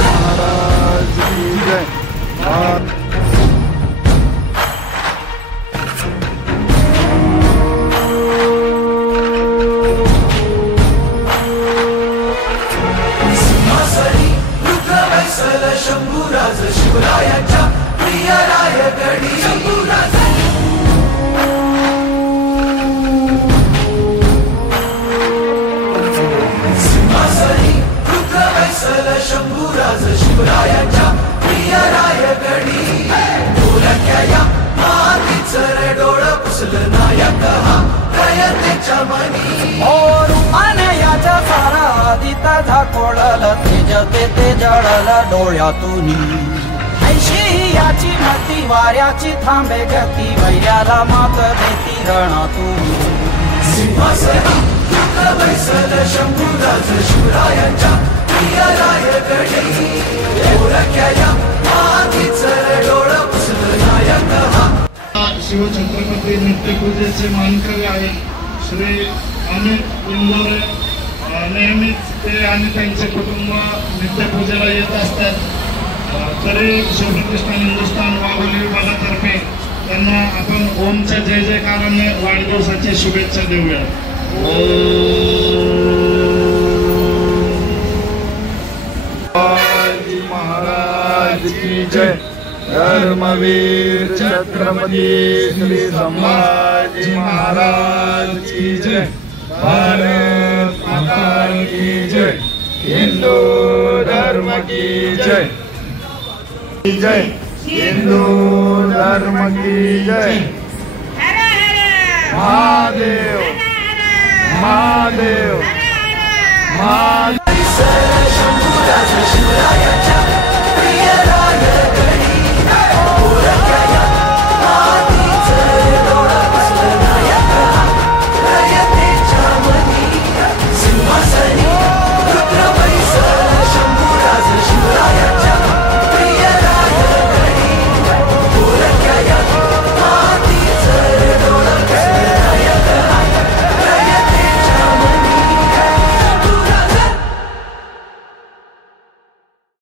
महाराज की जय। शंभूराज शिवरायाच्या प्रिय रायगडी शंभूराज सिंहासनी रुद्रवैसल शंभूराज शिवरायाच्या प्रिय रायगडी ढोलक्या मातीचं रे डोळ पुसलं नायक हा रयतेच्या मनी रूपाने याच्या सारा आदिता झाकोळल तेजते ते जळल डोळ्यातून ऐशी याची मती वाऱ्याची थांबे गती वैर्याला मात देती रणातून सिंहासनी रुद्रवैसल शंभूराज शिवरायाच्या प्रिय रायगडी ढोलक्या मातीचं रे डोळ पुसलं नायक हा शिवछत्रपती नित्यपूजेचे मानकरी आहे श्री अमित इंदोरे। नेहमीच ते आणि त्यांचे कुटुंब नित्यपूजेला येत असतात। तरी शिवप्रतिष्ठान हिंदुस्थान वाघोली विभागातर्फे त्यांना आपण ओमच्या जय जयकाराने वाढदिवसाच्या शुभेच्छा देऊया। महाराज की जय। धर्मवीर छत्रपती श्री संभाजी महाराज की जय। भारत माता की जय। हिंदू धर्म की जय। जय हिंदू धर्म की जय। महादेव महादेव महादेव।